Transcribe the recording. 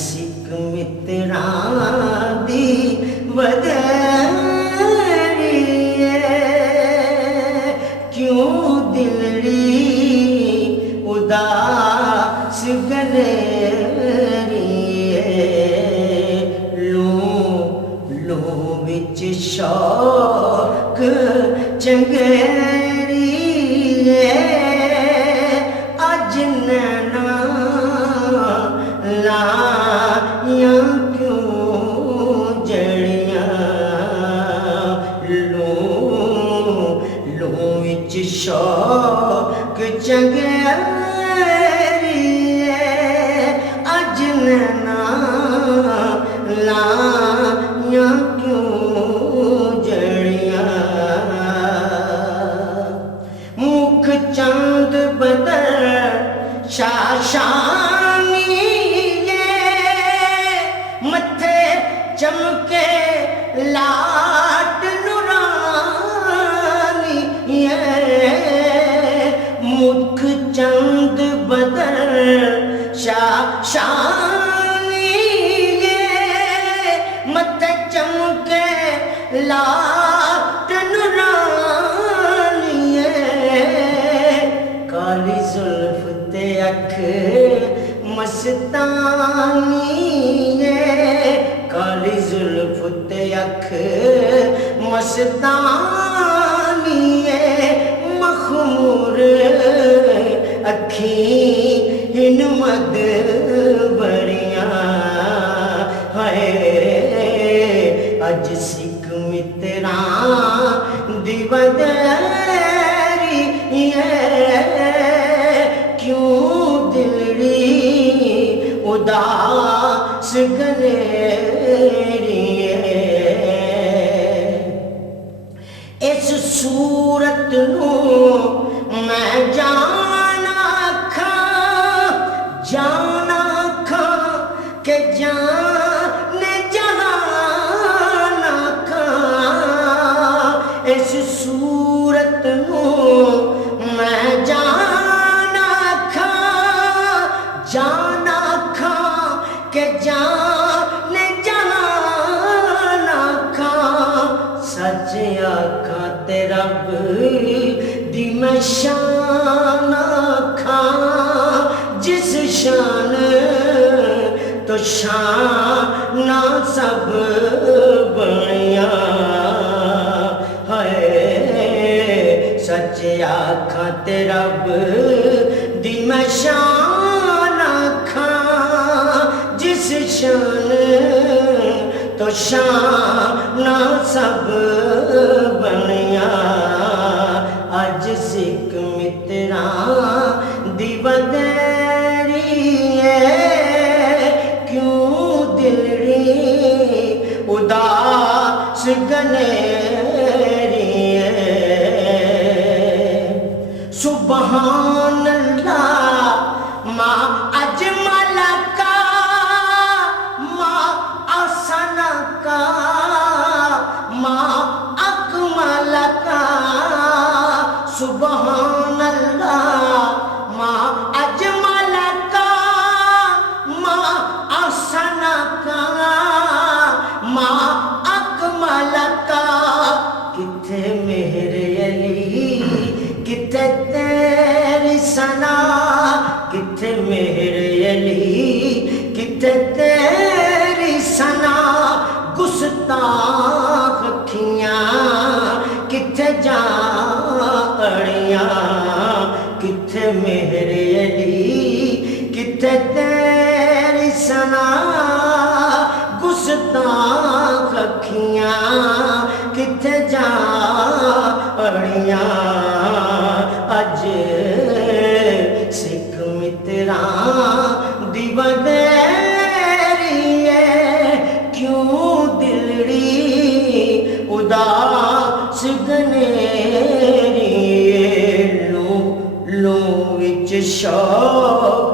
सिख मित्रां दी वधारी क्यों दिलड़ी उदास गलेरी लू विच शौक चंगेरी अज नैना लायां क्यों जड़ियां लू विच शौक चंगेरी अज नैना लायां क्यों जड़ियां मुख चंद बदर शाशानी मथे चमके लाट नुरानी मुख चंद बदर शाशानी मथे चमके लाट नुरानी काली जुल्फ ते अख मस्तानी काली जुल्फ ते अख मस्तानी मखमूर अखी हिन मद बड़ियां है अज सिख मित्रां दी वधारी क्यों दिलड़ी उदास गलेरी इस सूरत नूं मैं जाना खां के जाने जहाना खां इस सूरत नूं मैं जाना खां के जाने जहाना खां सच आखां ते रब दी मैं शान आखां जिस शान तो शान सब बनियां है सच आखां ते रब दी मैं शान आखां जिस शान तो शान सब बनियां अज सिख मित्रां दी वधारी क्यों दिलड़ी उदास गलेरी सुबहान अल्लाह माँ अजमल का माँ असन का माँ अकमल का सुबहान अल्लाह माँ अजमल का माँ असन का माँ अकमल का किथे मेरे अली किथे तेरी सना किथे मेरे अली किथे तेरी सना गुस्ताख अखियां किथे जा अड़ियां किथे मेरे अली किथे तेरी सना गुस्ताख अखियां किथे जा अड़ियां अज सिख मित्रां दी वधारी क्यों दिलड़ी उदास गलेरी लू विच शौक